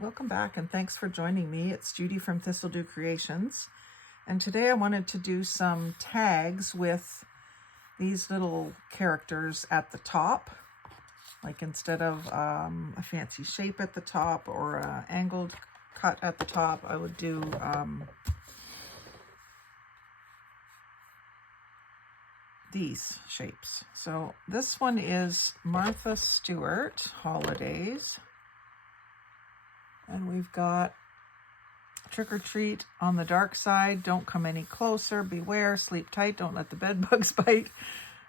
Welcome back and thanks for joining me. It's Judy from Thistledew Creations, and today I wanted to do some tags with these little characters at the top. Like instead of a fancy shape at the top or an angled cut at the top, I would do these shapes. So this one is Martha Stewart Holidays. And we've got trick or treat on the dark side. Don't come any closer. Beware. Sleep tight. Don't let the bed bugs bite.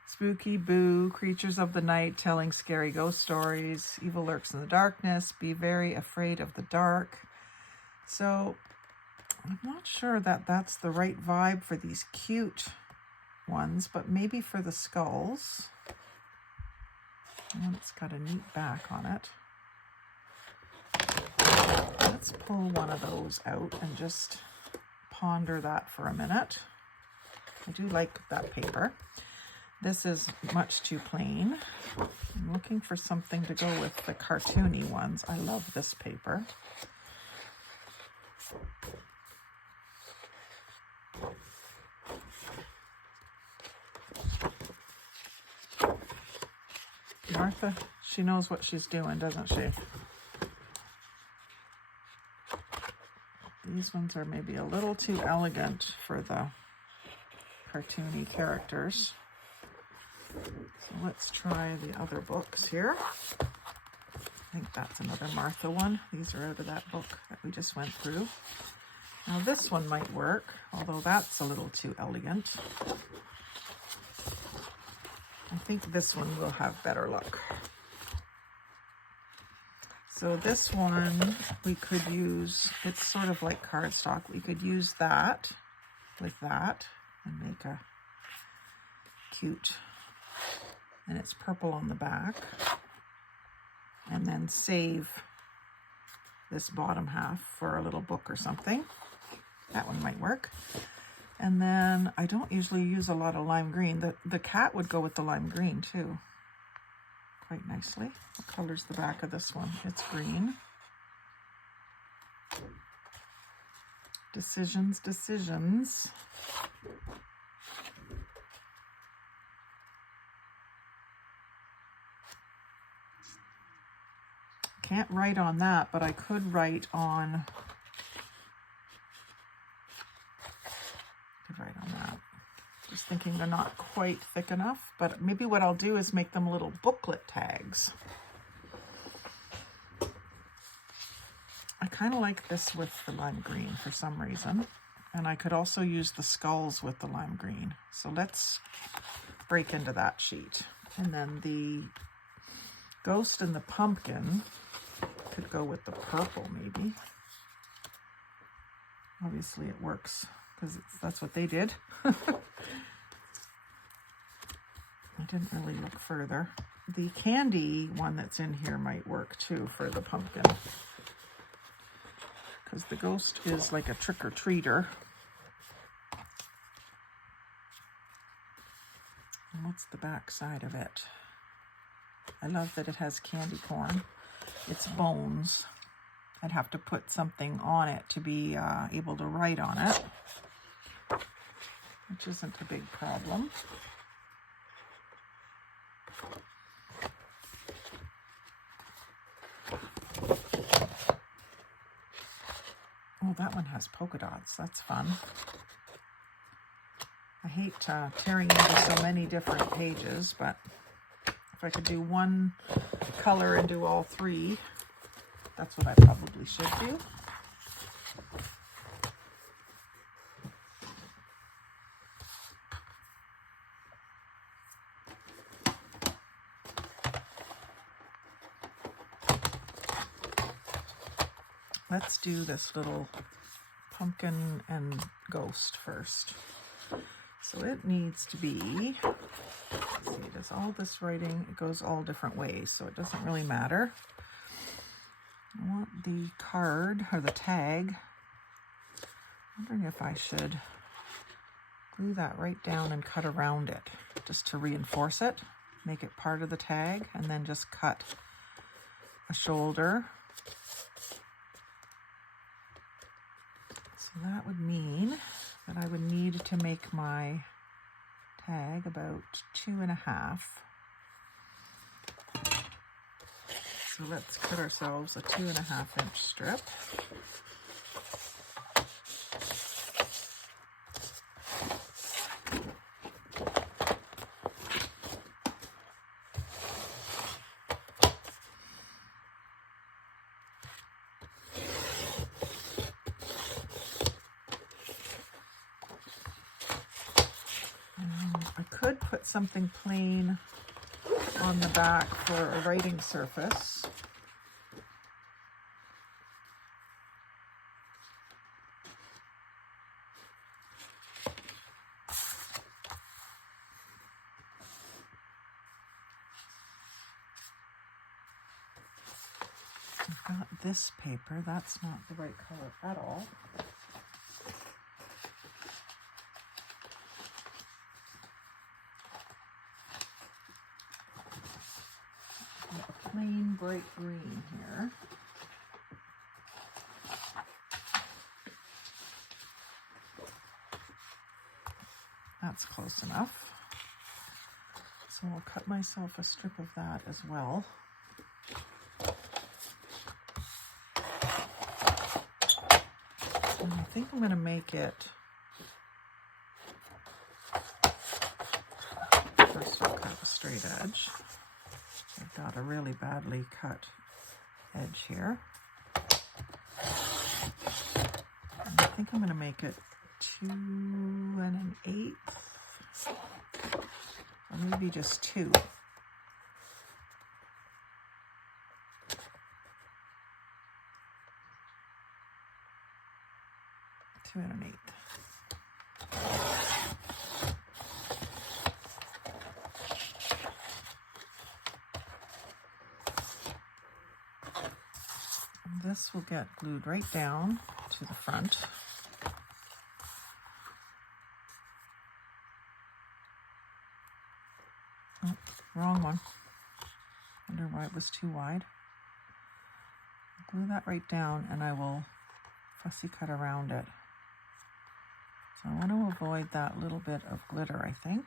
Spooky boo. Creatures of the night telling scary ghost stories. Evil lurks in the darkness. Be very afraid of the dark. So I'm not sure that that's the right vibe for these cute ones, but maybe for the skulls. And it's got a neat back on it. Let's pull one of those out and just ponder that for a minute. I do like that paper. This is much too plain. I'm looking for something to go with the cartoony ones. I love this paper. Martha, she knows what she's doing, doesn't she? These ones are maybe a little too elegant for the cartoony characters. So let's try the other books here. I think that's another Martha one. These are out of that book that we just went through. Now this one might work, although that's a little too elegant. I think this one will have better luck. So this one we could use, it's sort of like cardstock. We could use that with that and make a cute, and it's purple on the back. And then save this bottom half for a little book or something. That one might work. And then I don't usually use a lot of lime green. The cat would go with the lime green too. Quite nicely. What color's the back of this one? It's green. Decisions. Can't write on that, but I could write on that. Just thinking they're not quite thick enough, but maybe what I'll do is make them little booklet tags. I kind of like this with the lime green for some reason, and I could also use the skulls with the lime green. So let's break into that sheet. And then the ghost and the pumpkin could go with the purple maybe. Obviously it works because that's what they did. I didn't really look further. The candy one that's in here might work too for the pumpkin, because the ghost is like a trick-or-treater. And what's the back side of it? I love that it has candy corn. It's bones. I'd have to put something on it to be able to write on it, which isn't a big problem. Oh, that one has polka dots. That's fun. I hate tearing into so many different pages, but if I could do one color and do all three, that's what I probably should do. Let's do this little pumpkin and ghost first. So it needs to be, let's see, does all this writing, it goes all different ways, so it doesn't really matter. I want the card, or the tag. I'm wondering if I should glue that right down and cut around it, just to reinforce it, make it part of the tag, and then just cut a shoulder So that would mean that I would need to make my tag about 2.5. So let's cut ourselves a 2.5-inch strip. I could put something plain on the back for a writing surface. I've got this paper, that's not the right color at all. A plain bright green here. That's close enough. So I'll cut myself a strip of that as well. And I think I'm going to make it, first I'll cut a straight edge. I've got a really badly cut edge here. And I think I'm going to make it 2 1/8, or maybe just 2. Two and 1/8. This will get glued right down to the front. Oh, wrong one. Wonder why it was too wide. Glue that right down and I will fussy cut around it. So I want to avoid that little bit of glitter, I think.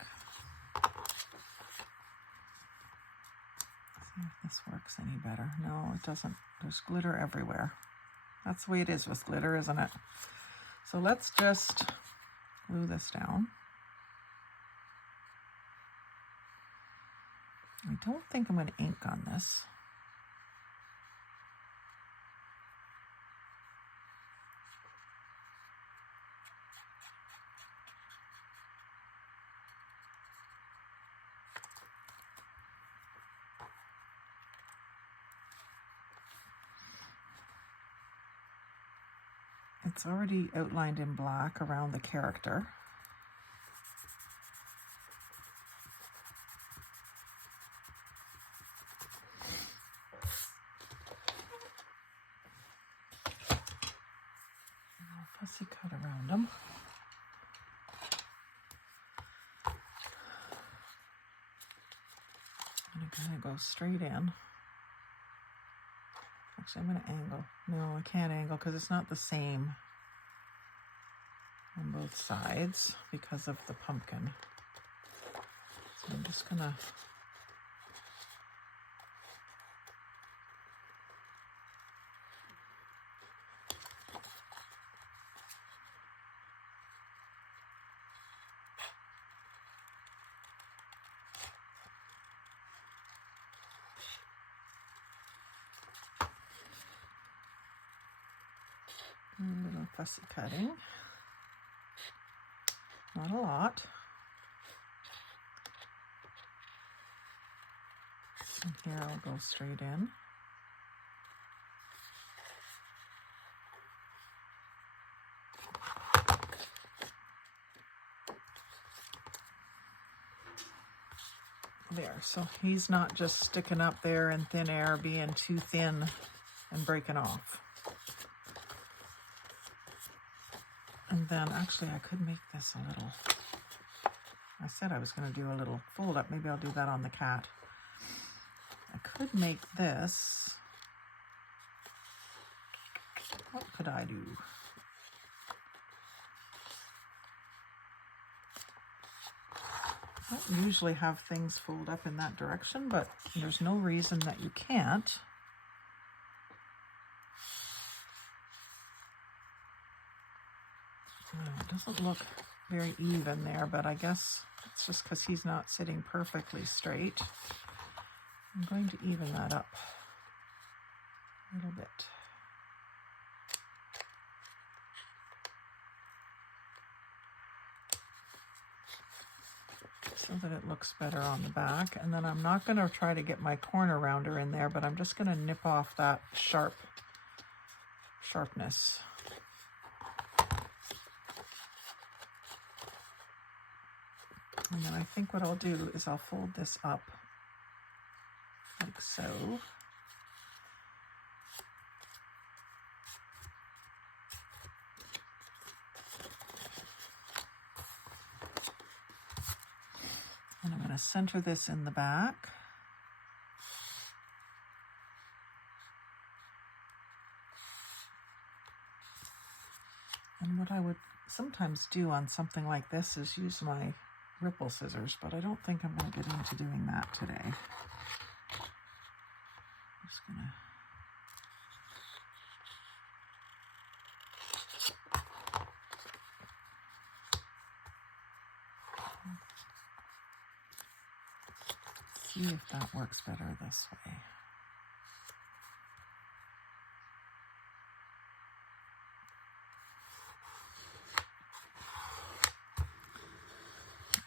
See if this works any better. No, it doesn't. There's glitter everywhere. That's the way it is with glitter, isn't it? So let's just glue this down. I don't think I'm going to ink on this. It's already outlined in black around the character. I'll fussy cut around them. I'm going to go straight in. Actually, I'm going to angle. No, I can't angle because it's not the same on both sides because of the pumpkin. So I'm just going to a little fussy cutting. Not a lot. And here I'll go straight in. There, so he's not just sticking up there in thin air, being too thin and breaking off. And then actually I could make this a little, I said I was going to do a little fold up. Maybe I'll do that on the cat. I could make this, what could I do? I don't usually have things fold up in that direction, but there's no reason that you can't. It doesn't look very even there, but I guess it's just because he's not sitting perfectly straight. I'm going to even that up a little bit. So that it looks better on the back. And then I'm not going to try to get my corner rounder in there, but I'm just going to nip off that sharpness. And then I think what I'll do is I'll fold this up like so. And I'm going to center this in the back. And what I would sometimes do on something like this is use my ripple scissors, but I don't think I'm going to get into doing that today. I'm just going to see if that works better this way.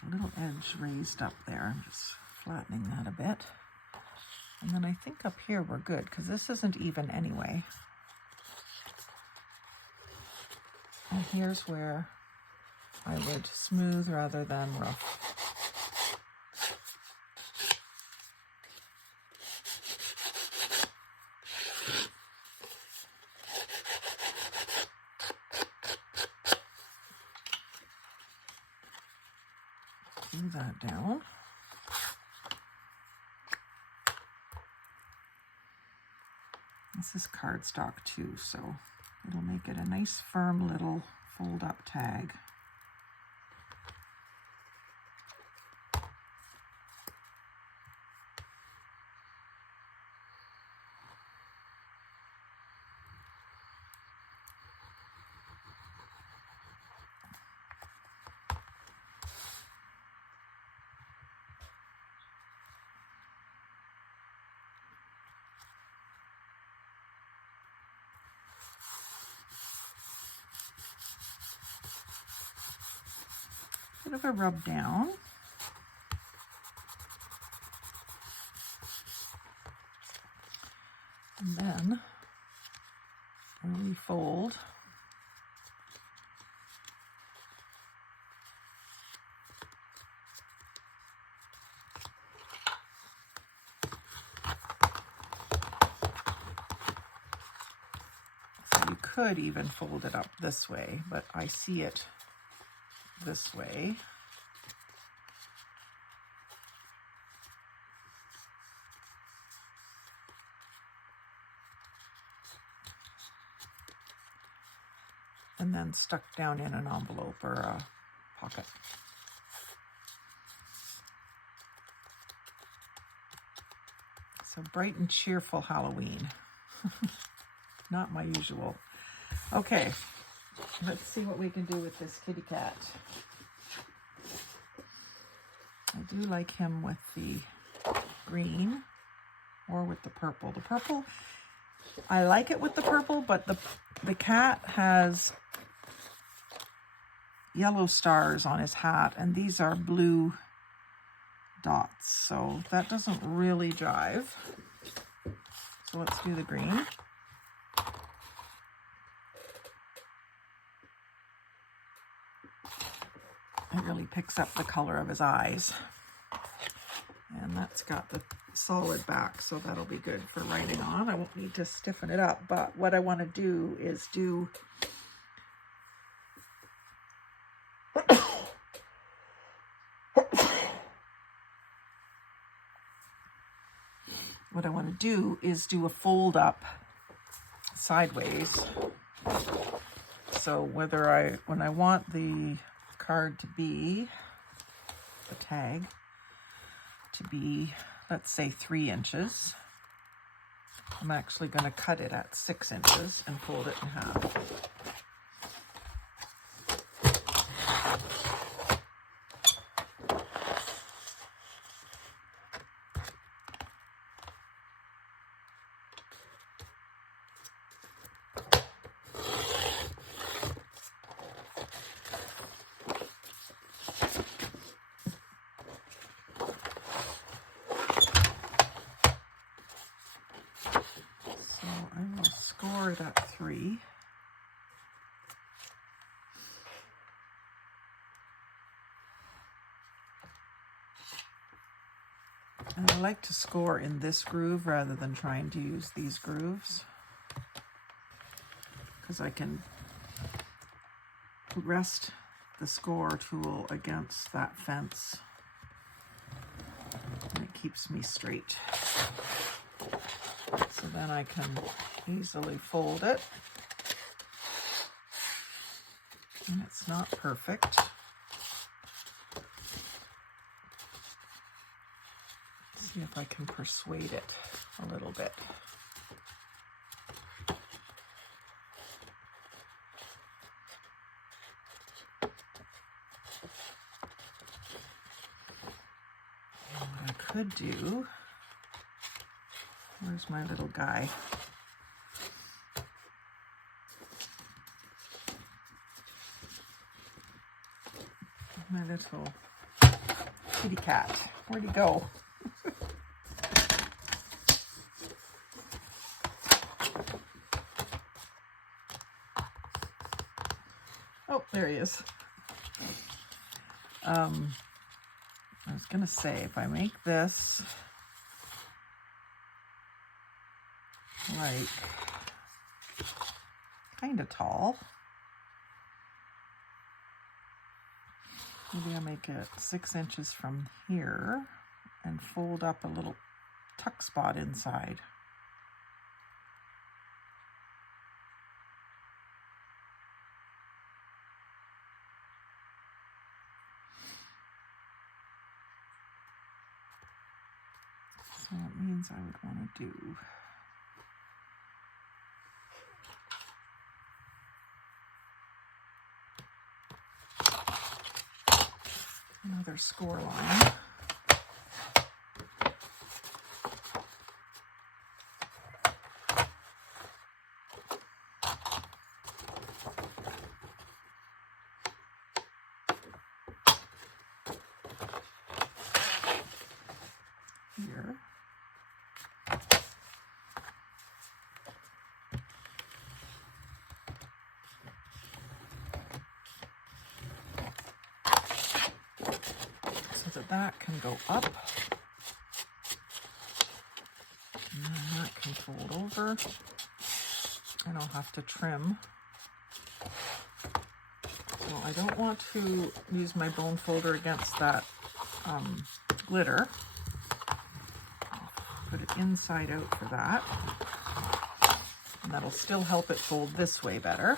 A little edge raised up there. I'm just flattening that a bit. And then I think up here we're good because this isn't even anyway. And here's where I would smooth rather than rough. Glue that down. This is cardstock too, so it'll make it a nice firm little fold up tag. Bit of a rub down. And then when we fold, so you could even fold it up this way, but I see it this way. And then stuck down in an envelope or a pocket. So bright and cheerful Halloween. Not my usual. Okay. Let's see what we can do with this kitty cat. I do like him with the green or with the purple. The purple, I like it with the purple, but the cat has yellow stars on his hat, and these are blue dots, so that doesn't really jive. So let's do the green. It really picks up the color of his eyes. And that's got the solid back, so that'll be good for writing on. I won't need to stiffen it up, but what I want to do is do a fold up sideways. So when I want the card to be, the tag to be, let's say, 3 inches. I'm actually going to cut it at 6 inches and fold it in half. Score it at 3. And I like to score in this groove rather than trying to use these grooves, because I can rest the score tool against that fence and it keeps me straight. So then I can easily fold it. And it's not perfect. See if I can persuade it a little bit. And what I could do, where's my little guy? My little kitty cat. Where'd he go? Oh, there he is. I was gonna say, if I make this like kind of tall, maybe I'll make it 6 inches from here and fold up a little tuck spot inside. So that means I would want to do another score line. Here. So that can go up, and then that can fold over, and I'll have to trim. Well, I don't want to use my bone folder against that glitter. I'll put it inside out for that, and that'll still help it fold this way better.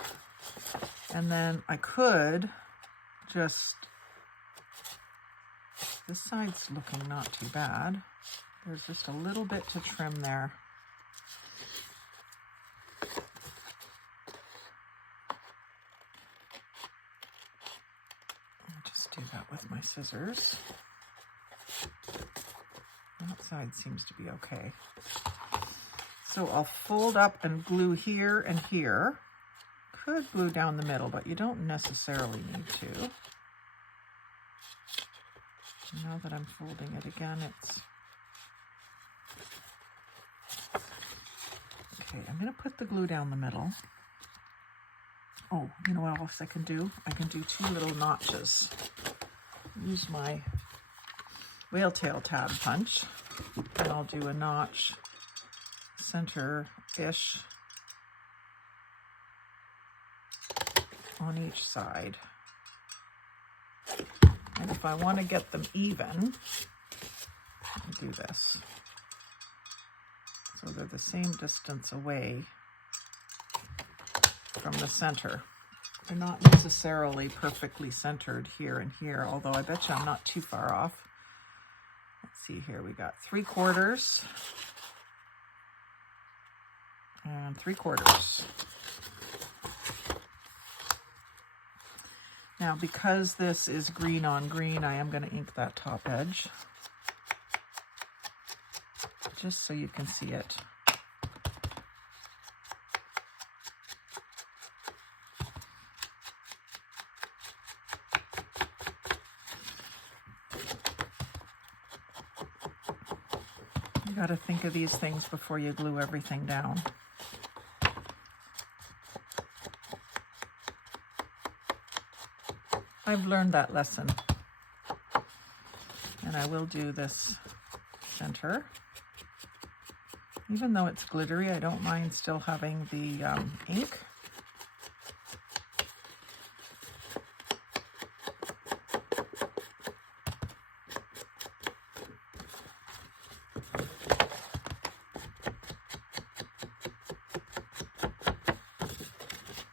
And then I could just, this side's looking not too bad. There's just a little bit to trim there. I'll just do that with my scissors. That side seems to be okay. So I'll fold up and glue here and here. Could glue down the middle, but you don't necessarily need to. Now that I'm folding it again, it's okay. I'm going to put the glue down the middle. Oh, you know what else I can do? I can do 2 little notches. Use my whale tail tab punch, and I'll do a notch center-ish on each side. And if I want to get them even, I'll do this. So they're the same distance away from the center. They're not necessarily perfectly centered here and here, although I bet you I'm not too far off. see here, we got 3/4 and 3/4. Now, because this is green on green, I am going to ink that top edge, just so you can see it. You got to think of these things before you glue everything down. I've learned that lesson, and I will do this center. Even though it's glittery, I don't mind still having the ink.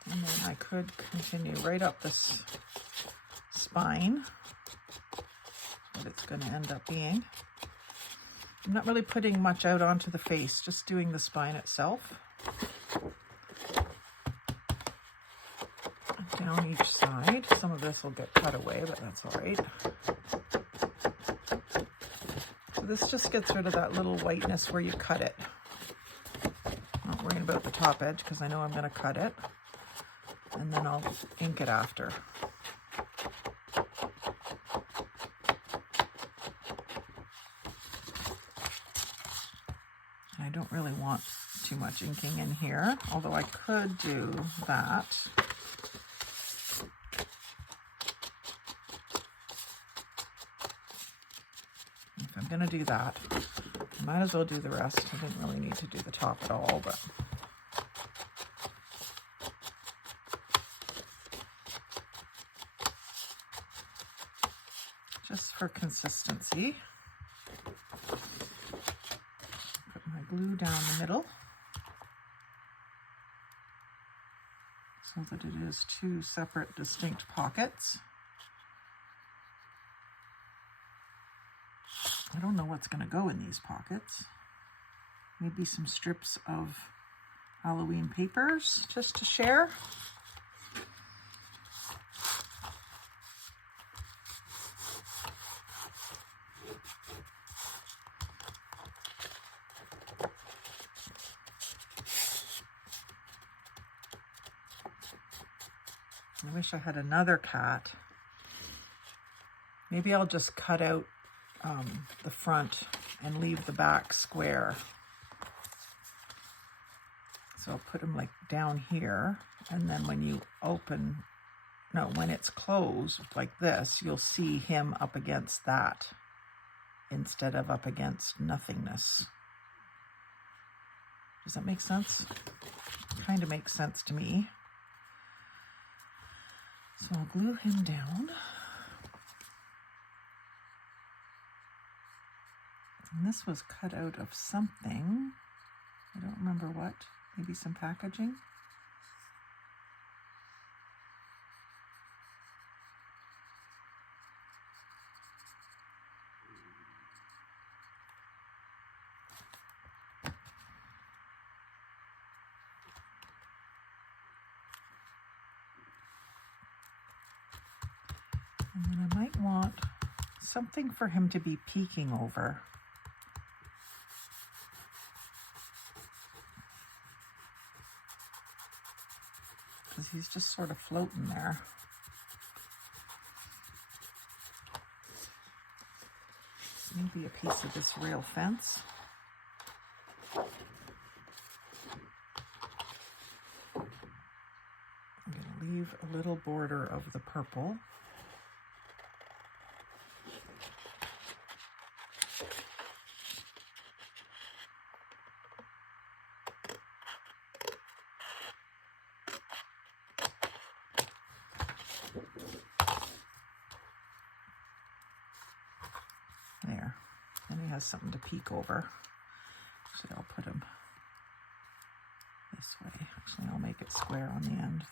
And then I could continue right up this spine, what it's going to end up being. I'm not really putting much out onto the face, just doing the spine itself. Down each side. Some of this will get cut away, but that's all right. So this just gets rid of that little whiteness where you cut it. I'm not worrying about the top edge because I know I'm going to cut it, and then I'll ink it after. I don't really want too much inking in here, although I could do that. If I'm going to do that, I might as well do the rest. I didn't really need to do the top at all, but just for consistency. Glue down the middle so that it is 2 separate distinct pockets. I don't know what's going to go in these pockets. Maybe some strips of Halloween papers just to share. I wish I had another cat. Maybe I'll just cut out the front and leave the back square. So I'll put them like down here, and then when you open, no, when it's closed like this, you'll see him up against that instead of up against nothingness. Does that make sense? Kind of makes sense to me. So I'll glue him down. And this was cut out of something. I don't remember what. Maybe some packaging. And then I might want something for him to be peeking over. Because he's just sort of floating there. Maybe a piece of this rail fence. I'm going to leave a little border of the purple. There. Then he has something to peek over. Actually, I'll put him this way. Actually, I'll make it square on the end.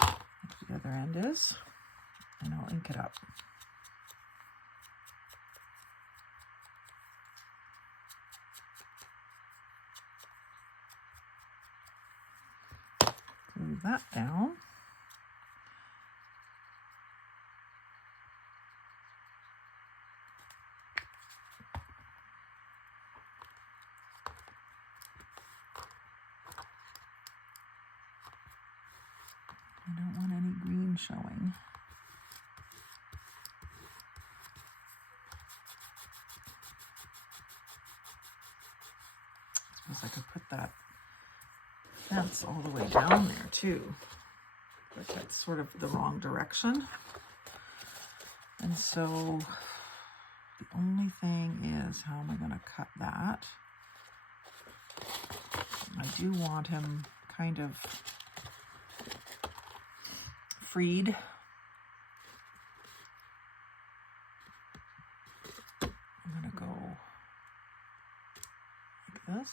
Like the other end is. And I'll ink it up. move that down. I don't want any green showing. I suppose I could put that fence all the way down there too, but that's sort of the wrong direction. And so the only thing is, how am I going to cut that? I do want him kind of freed. I'm going to go like this.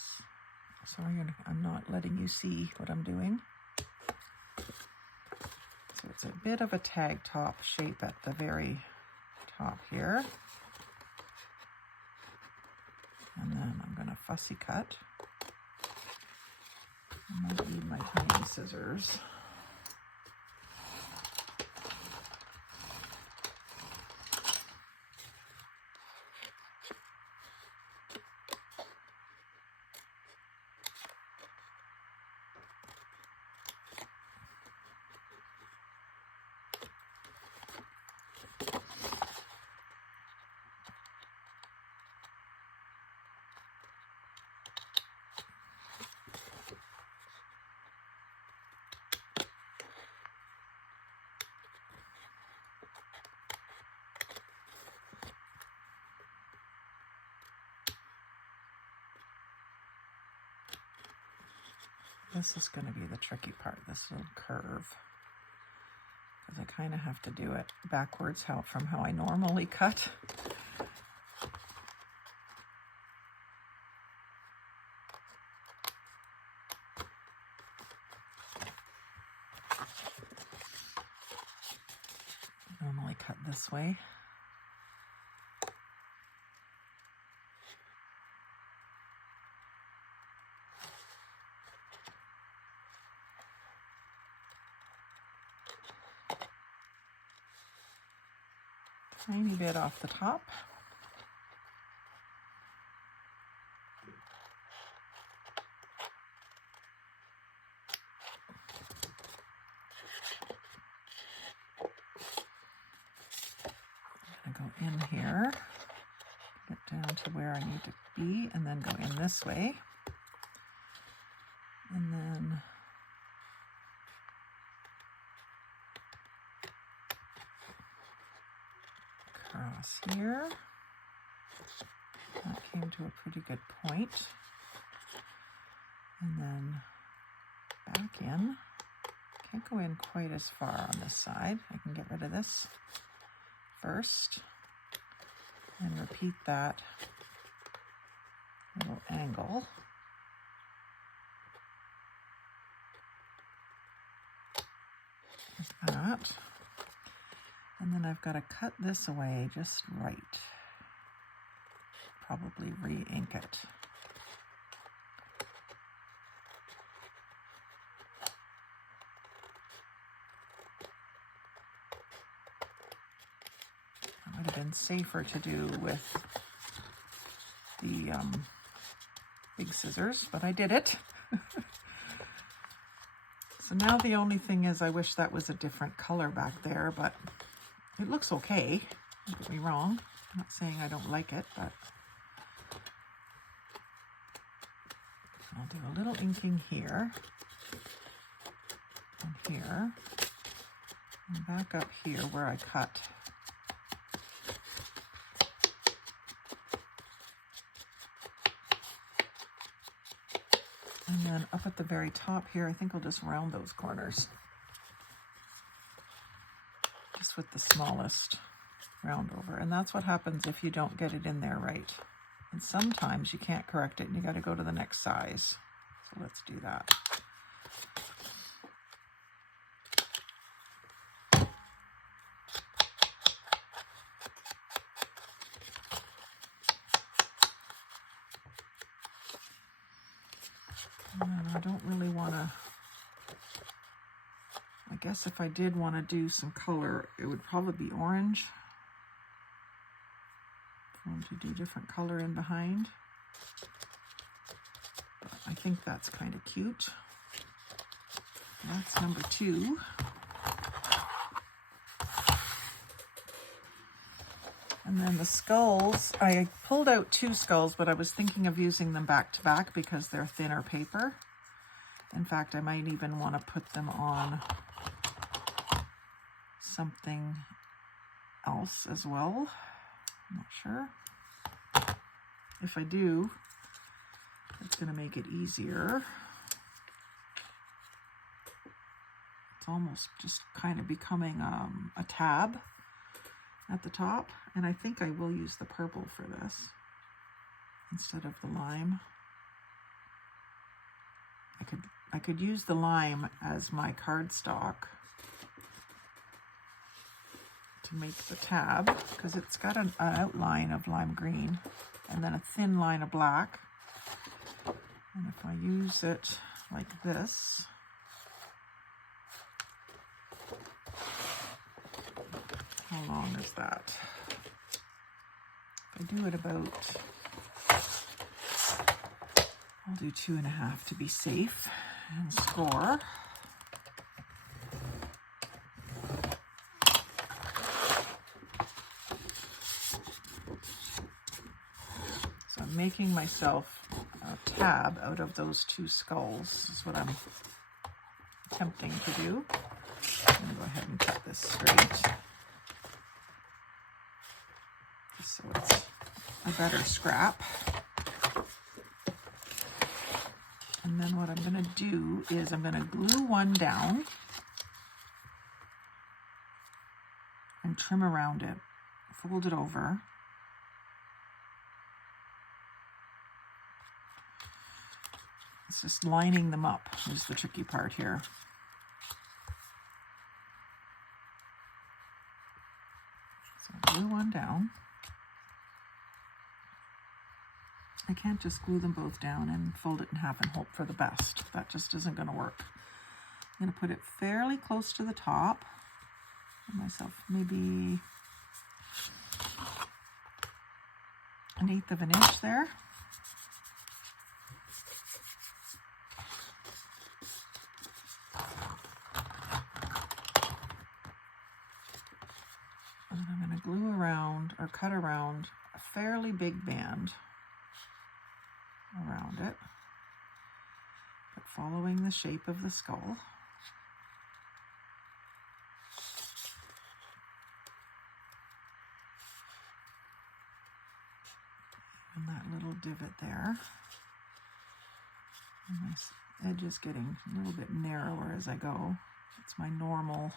Sorry, I'm not letting you see what I'm doing. So it's a bit of a tag top shape at the very top here. And then I'm going to fussy cut. I might need my tiny scissors. This is going to be the tricky part, this little curve, because I kind of have to do it backwards from how I normally cut. I normally cut this way. Tiny bit off the top. I'm going to go in here, get down to where I need to be, and then go in this way. And then across here. That came to a pretty good point. And then back in. Can't go in quite as far on this side. I can get rid of this first and repeat that little angle. Like that. And then I've got to cut this away just right. Probably re-ink it. That would have been safer to do with the big scissors, but I did it. So now the only thing is, I wish that was a different color back there, but it looks okay. Don't get me wrong. I'm not saying I don't like it, but I'll do a little inking here and here, and back up here where I cut. And then up at the very top here, I think I'll just round those corners. Just with the smallest round over. And that's what happens if you don't get it in there right. And sometimes you can't correct it and you got to go to the next size. So let's do that. And I don't really want to I guess if I did want to do some color, it would probably be orange. I want to do different color in behind. But I think that's kind of cute. That's number 2. And then the skulls, I pulled out 2 skulls, but I was thinking of using them back to back because they're thinner paper. In fact, I might even want to put them on something else as well. I'm not sure. If I do, it's going to make it easier. It's almost just kind of becoming a tab at the top, and I think I will use the purple for this instead of the lime. I could use the lime as my cardstock to make the tab because it's got an outline of lime green and then a thin line of black. And if I use it like this, how long is that? If I do it about, I'll do 2.5 to be safe and score. So I'm making myself a tab out of those 2 skulls. This is what I'm attempting to do. I'm going to go ahead and cut this straight, just so it's a better scrap. And then what I'm going to do is I'm going to glue one down and trim around it, fold it over. It's just lining them up is the tricky part here. So glue one down. I can't just glue them both down and fold it in half and hope for the best. That just isn't going to work. I'm going to put it fairly close to the top. Give myself maybe 1/8 of an inch there. And I'm going to glue around or cut around a fairly big band around it, but following the shape of the skull. And that little divot there. And this edge is getting a little bit narrower as I go. It's my normal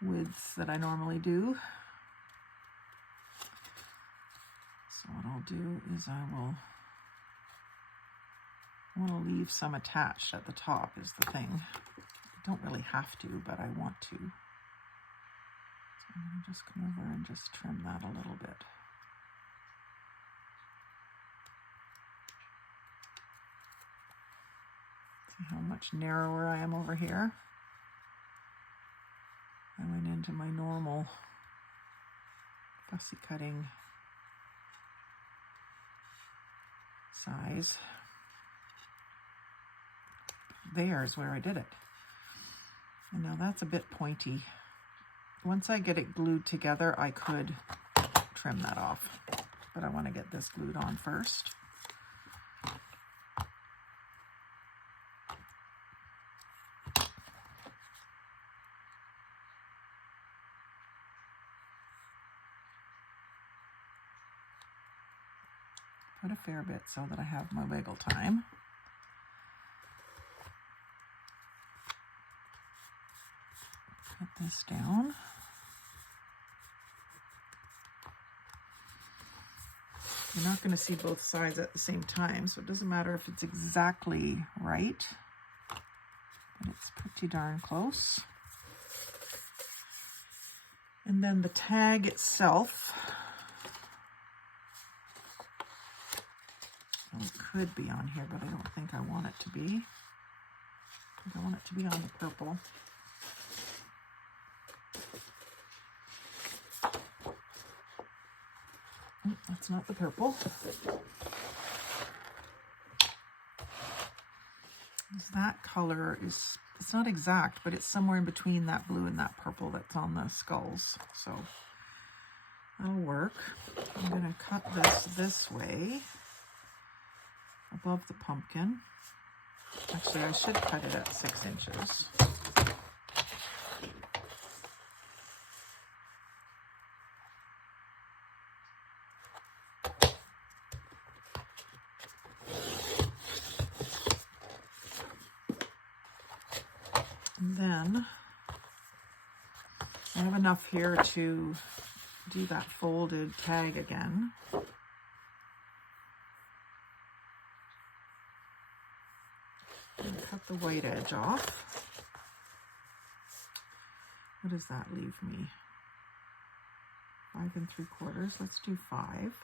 width that I normally do. So what I'll do is I want to leave some attached at the top is the thing. I don't really have to, but I want to. So I'm going to just come over and just trim that a little bit. See how much narrower I am over here? I went into my normal fussy cutting size. There's where I did it. And now that's a bit pointy. Once I get it glued together, I could trim that off, but I want to get this glued on first. Put a fair bit so that I have my wiggle time. Put this down. You're not going to see both sides at the same time, so it doesn't matter if it's exactly right, but it's pretty darn close. And then the tag itself, well, it could be on here, but I don't think I want it to be. I want it to be on the purple. Oh, that's not the purple. That color is, it's not exact, but it's somewhere in between that blue and that purple that's on the skulls. So that'll work. I'm going to cut this way above the pumpkin. Actually, I should cut it at 6 inches. And then I have enough here to do that folded tag again. And cut the white edge off. What does that leave me? 5 3/4. Let's do 5.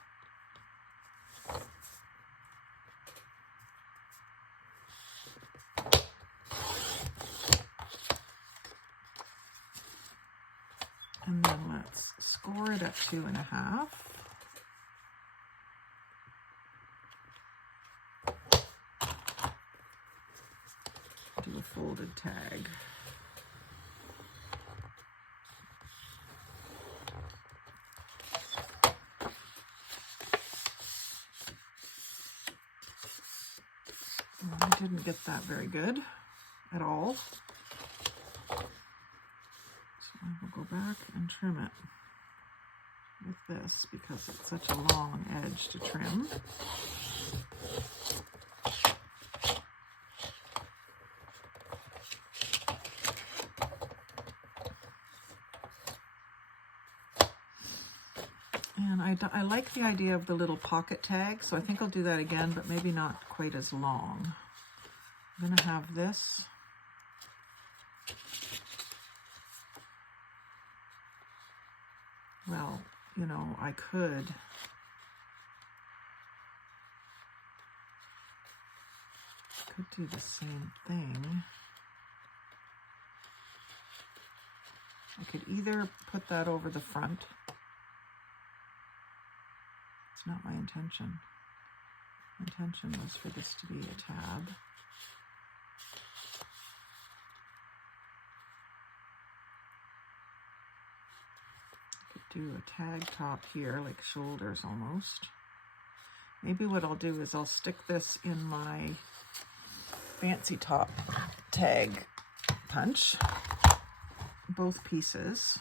And then let's score it at 2.5. Do a folded tag. Well, I didn't get that very good at all. I will go back and trim it with this because it's such a long edge to trim. And I like the idea of the little pocket tag, so I think I'll do that again, but maybe not quite as long. I'm going to have this. Well, you know, I could do the same thing. I could either put that over the front. It's not my intention. My intention was for this to be a tab. Do a tag top here, like shoulders almost. Maybe what I'll do is I'll stick this in my fancy top tag punch, both pieces.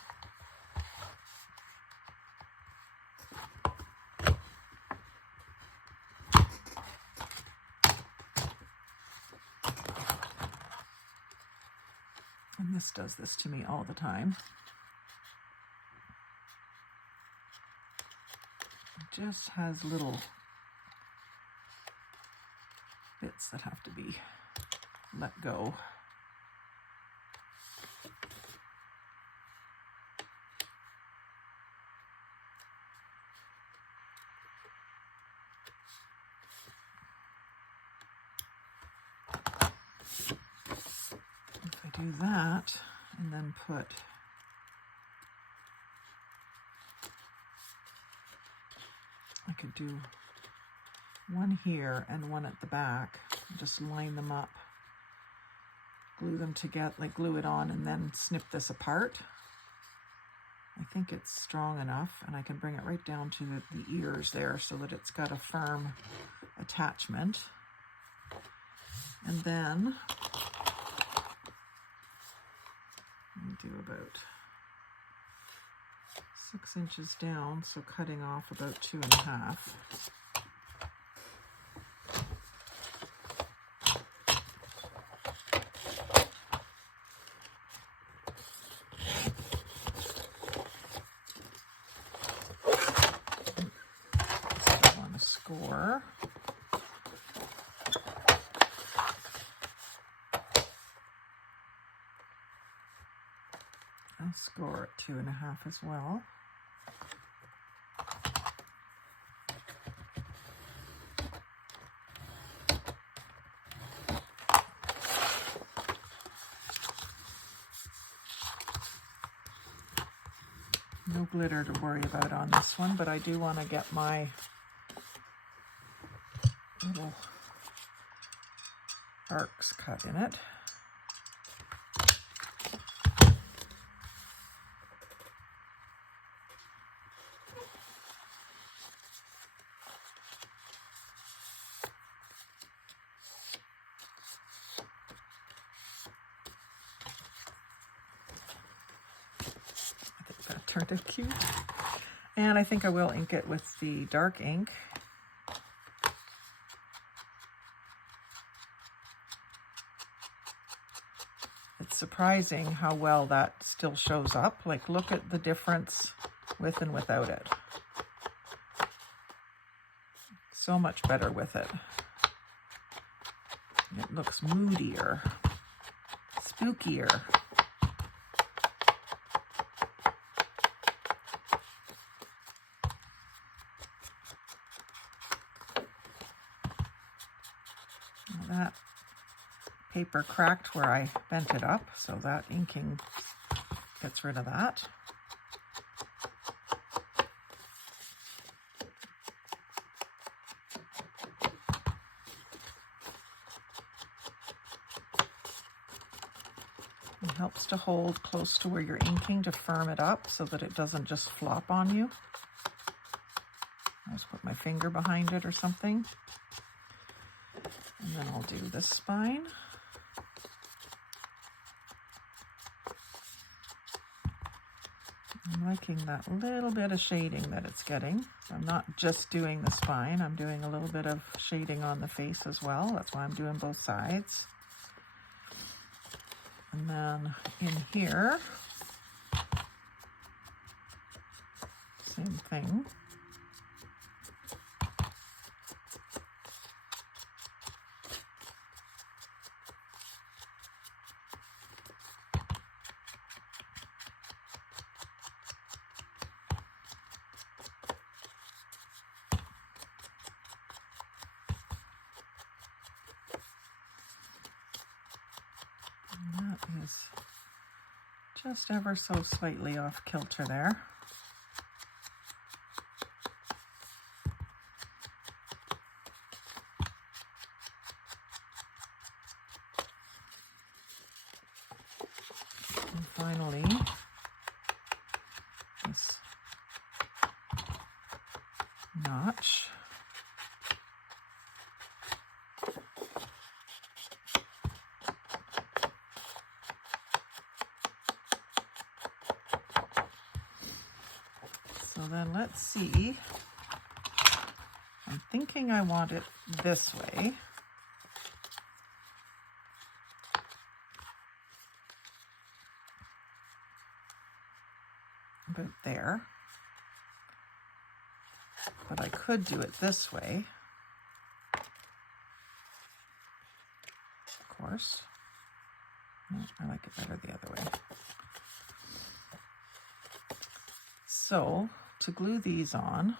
And this does this to me all the time. It just has little bits that have to be let go. If I do that and then put I could do one here and one at the back. Just line them up, glue them together, like glue it on, and then snip this apart. I think it's strong enough, and I can bring it right down to the ears there so that it's got a firm attachment. And then do about 6 inches down, so cutting off about 2.5. Still on a score. I'll score at 2.5 as well. glitter to worry about on this one, but I do want to get my little arcs cut in it. Turned out cute. And I think I will ink it with the dark ink. It's surprising how well that still shows up. Like, look at the difference with and without it. So much better with it. It looks moodier, spookier. That paper cracked where I bent it up, so that inking gets rid of that. It helps to hold close to where you're inking to firm it up so that it doesn't just flop on you. I'll just put my finger behind it or something. And then I'll do this spine. I'm liking that little bit of shading that it's getting. I'm not just doing the spine, I'm doing a little bit of shading on the face as well. That's why I'm doing both sides. And then in here, same thing. That is just ever so slightly off kilter there. And finally, this notch. So then let's see, I'm thinking I want it this way. About there. But I could do it this way, of course. No, I like it better the other way. So, to glue these on,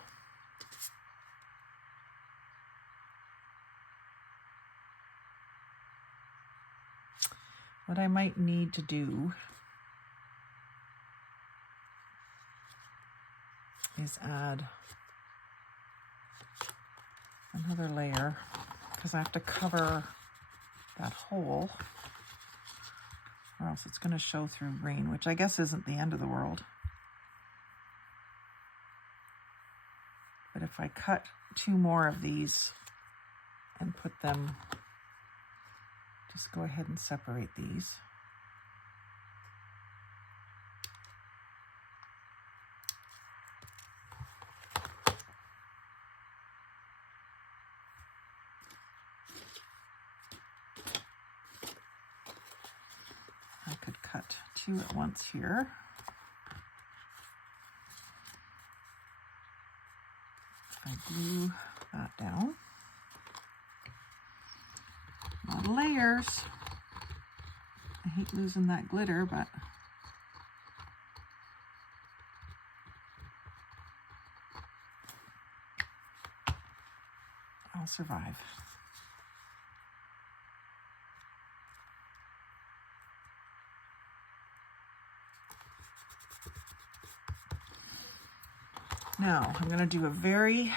what I might need to do is add another layer, because I have to cover that hole or else it's going to show through rain, which I guess isn't the end of the world. But if I cut 2 more of these and put them, just go ahead and separate these. I could cut 2 at once here. I glue that down. A lot of layers. I hate losing that glitter, but I'll survive. Now I'm going to do a very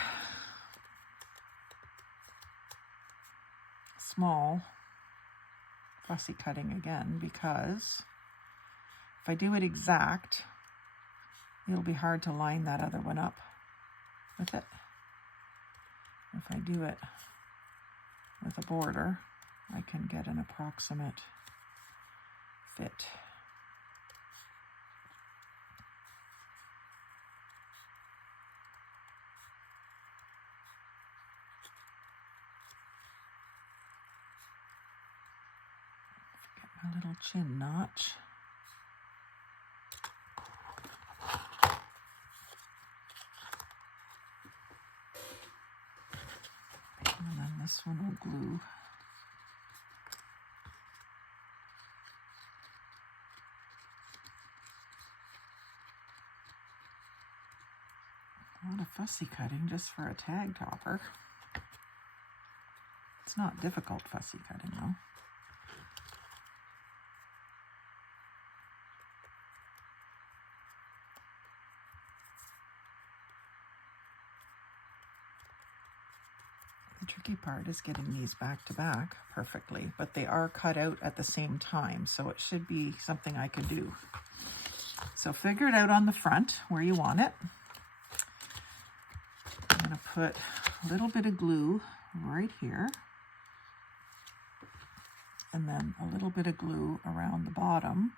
small fussy cutting again, because if I do it exact, it'll be hard to line that other one up with it. If I do it with a border, I can get an approximate fit. Get my little chin notch. And then this one will glue. A lot of fussy cutting just for a tag topper. It's not difficult fussy cutting though. The tricky part is getting these back to back perfectly, but they are cut out at the same time, so it should be something I can do. So figure it out on the front where you want it. I'm going to put a little bit of glue right here, and then a little bit of glue around the bottom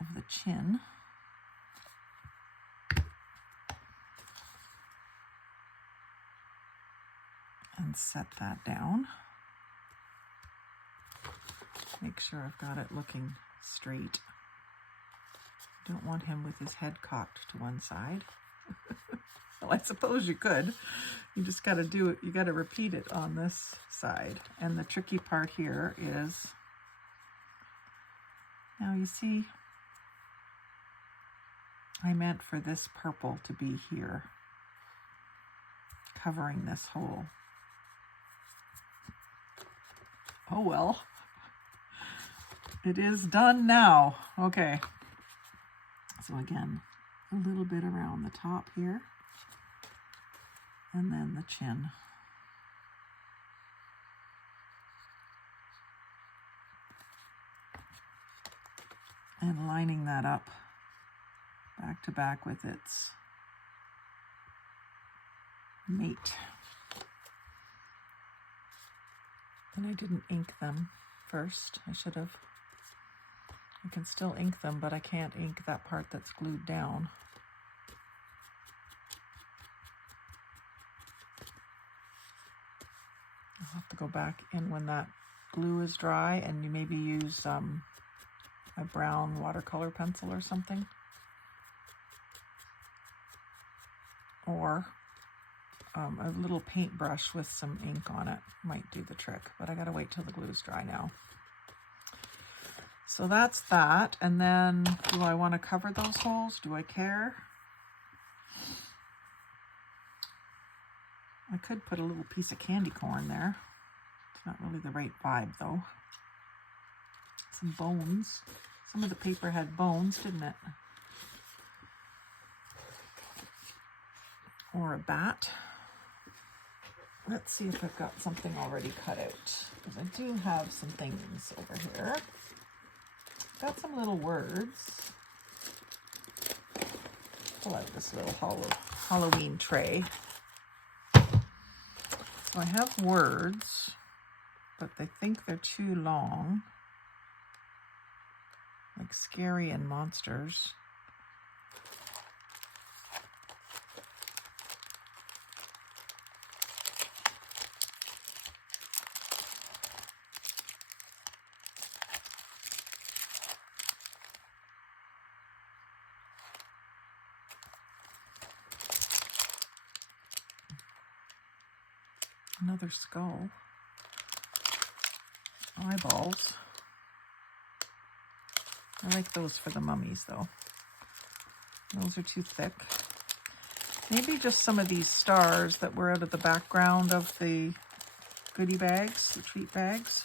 of the chin. And set that down. Make sure I've got it looking straight. Don't want him with his head cocked to one side. Well, I suppose you could. You just got to do it. You got to repeat it on this side. And the tricky part here is, now you see, I meant for this purple to be here, covering this hole. Oh well, it is done now. Okay, so again, a little bit around the top here, and then the chin. And lining that up back to back with its mate. And I didn't ink them first. I should have. I can still ink them, but I can't ink that part that's glued down. I'll have to go back in when that glue is dry, and you maybe use a brown watercolor pencil or something. Or a little paintbrush with some ink on it might do the trick, but I gotta wait till the glue's dry now. So that's that. And then, do I want to cover those holes? Do I care? I could put a little piece of candy corn there. It's not really the right vibe though. Some bones. Some of the paper had bones, didn't it? Or a bat. Let's see if I've got something already cut out, because I do have some things over here. Got some little words. Pull out this little Halloween tray. So I have words, but they think they're too long, like scary and monsters. Another skull. Eyeballs. I like those for the mummies though. Those are too thick. Maybe just some of these stars that were out of the background of the goodie bags, the treat bags.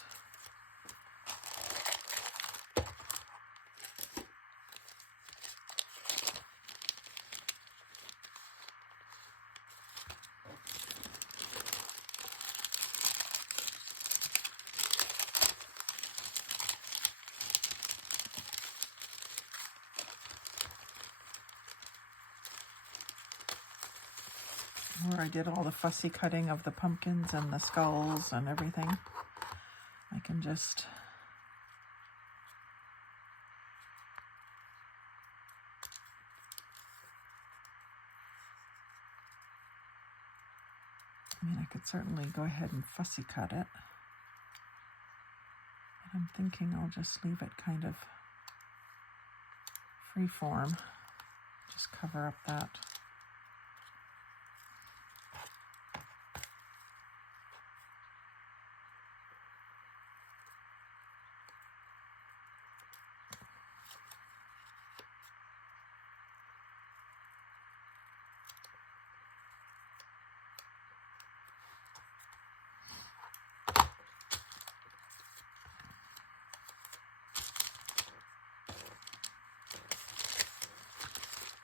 where I did all the fussy cutting of the pumpkins and the skulls and everything. I can just I could certainly go ahead and fussy cut it. But I'm thinking I'll just leave it kind of free form. Just cover up that.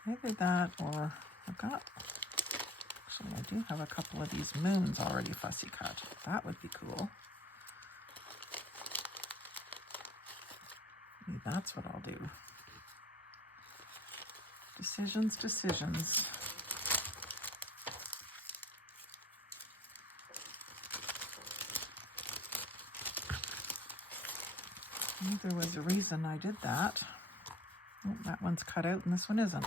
Either that or actually I do have a couple of these moons already fussy cut. That would be cool. Maybe that's what I'll do. Decisions. I think there was a reason I did that. Oh, that one's cut out and this one isn't.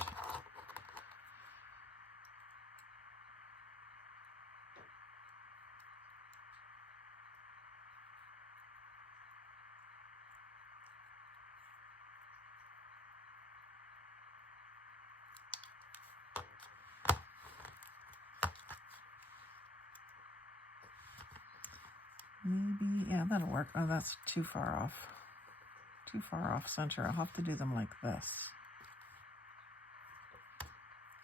Maybe, yeah, that'll work. Oh, that's too far off. Too far off center. I'll have to do them like this.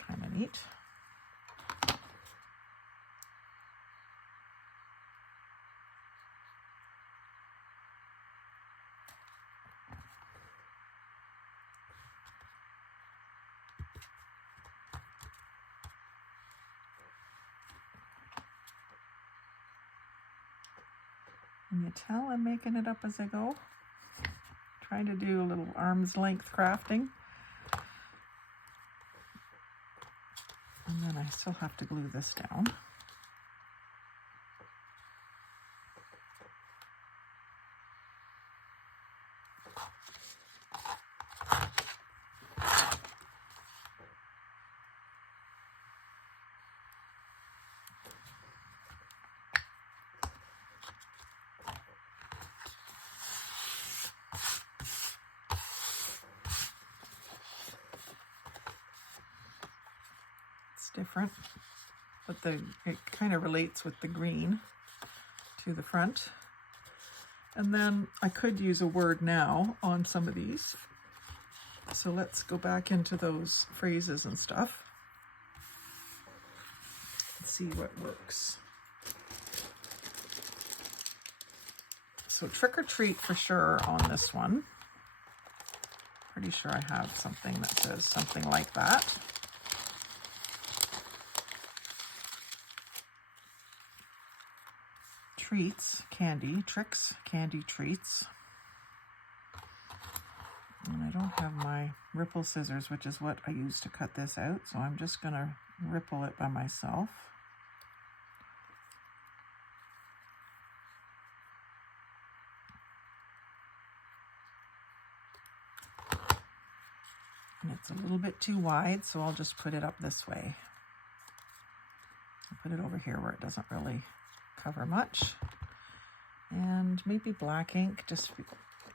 Kind of neat. Can you tell I'm making it up as I go? Trying to do a little arm's length crafting. And then I still have to glue this down. Different, but it kind of relates with the green to the front. And then I could use a word now on some of these. So let's go back into those phrases and stuff and see what works. So trick or treat for sure on this one. Pretty sure I have something that says something like that. Treats, candy, tricks, candy, treats. And I don't have my ripple scissors, which is what I use to cut this out, so I'm just going to ripple it by myself. And it's a little bit too wide, so I'll just put it up this way. I'll put it over here where it doesn't really cover much, and maybe black ink, just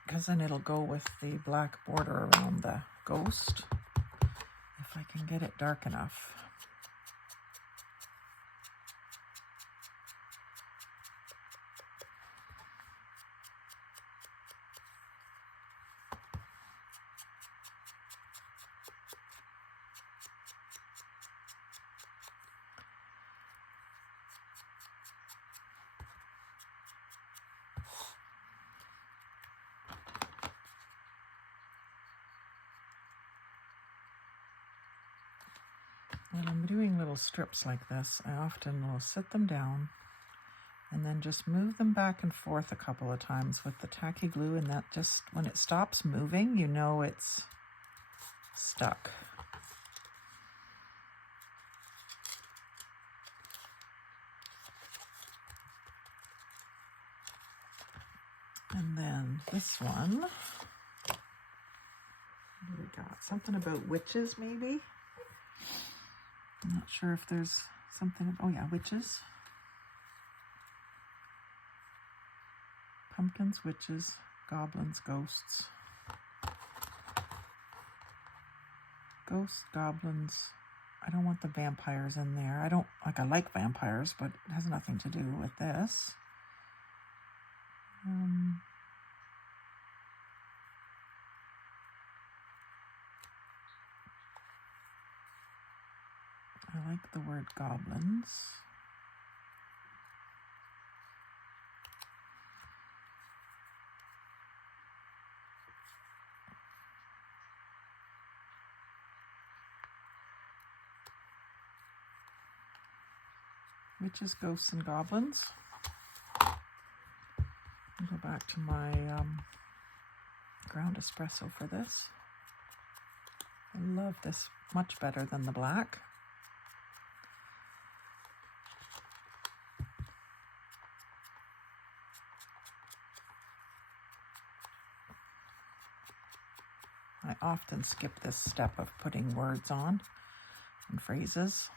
because then it'll go with the black border around the ghost, if I can get it dark enough. When I'm doing little strips like this, I often will sit them down and then just move them back and forth a couple of times with the tacky glue, and that just, when it stops moving, you know it's stuck. And then this one, what do we got? Something about witches, maybe? I'm not sure if there's something, oh yeah, witches. Pumpkins, witches, goblins, ghosts. Ghosts, goblins. I don't want the vampires in there. I like vampires, but it has nothing to do with this. I like the word goblins. Witches, ghosts, and goblins. I'll go back to my ground espresso for this. I love this much better than the black. I often skip this step of putting words on and phrases,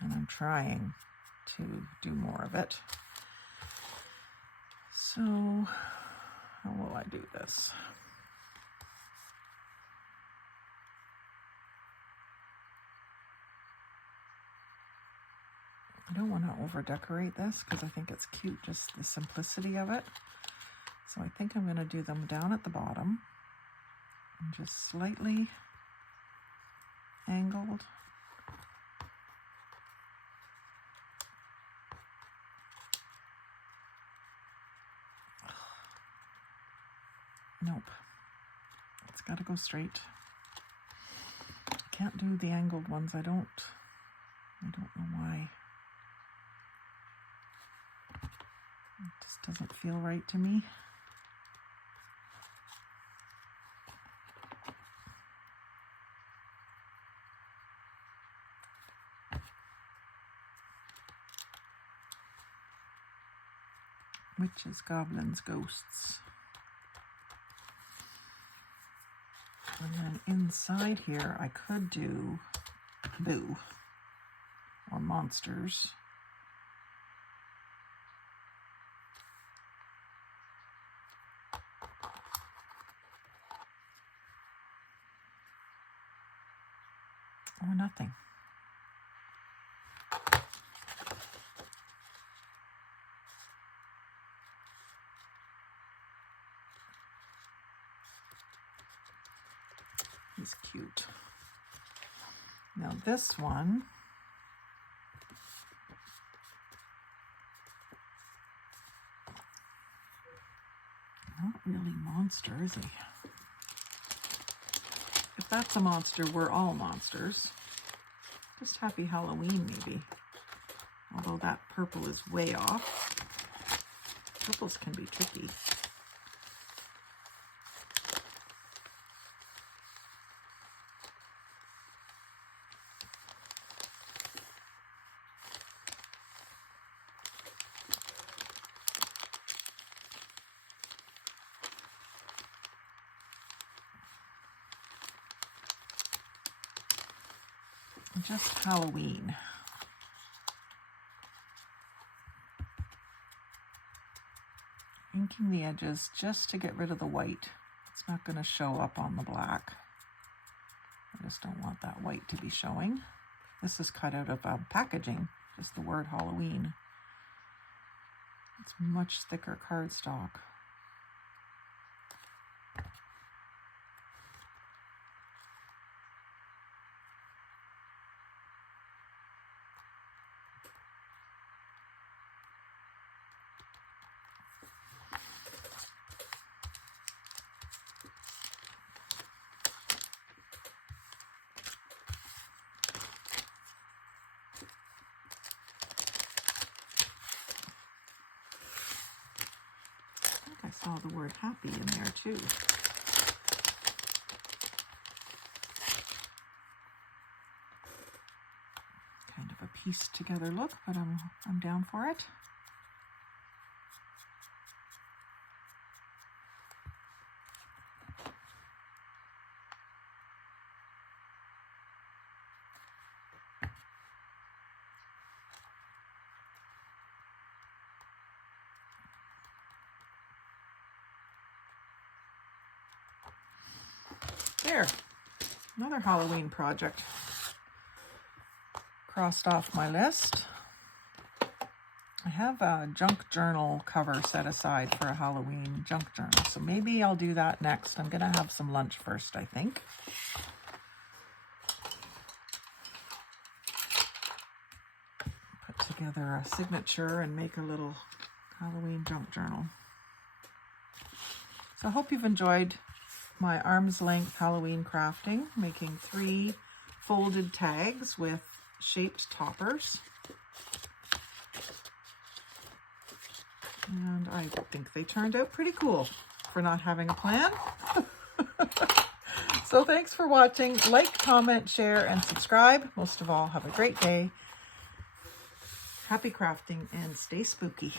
and I'm trying to do more of it. So, how will I do this? I don't want to over decorate this because I think it's cute, just the simplicity of it. So I think I'm going to do them down at the bottom and just slightly angled. Nope, it's got to go straight. I can't do the angled ones. I don't know why. It just doesn't feel right to me. Witches, goblins, ghosts. And then inside here, I could do boo or monsters. Or nothing. He's cute. Now this one, not really monster, is he? If that's a monster, we're all monsters. Just happy Halloween, maybe. Although that purple is way off. Purples can be tricky. Just Halloween. Inking the edges just to get rid of the white. It's not going to show up on the black. I just don't want that white to be showing. This is cut out of packaging, just the word Halloween. It's much thicker cardstock. I saw the word happy in there too. Kind of a pieced together look, but I'm down for it. There, another Halloween project crossed off my list. I have a junk journal cover set aside for a Halloween junk journal, so maybe I'll do that next. I'm gonna have some lunch first, I think. Put together a signature and make a little Halloween junk journal. So I hope you've enjoyed my arm's length Halloween crafting, making 3 folded tags with shaped toppers. And I think they turned out pretty cool for not having a plan. So thanks for watching. Like, comment, share, and subscribe. Most of all, have a great day. Happy crafting and stay spooky.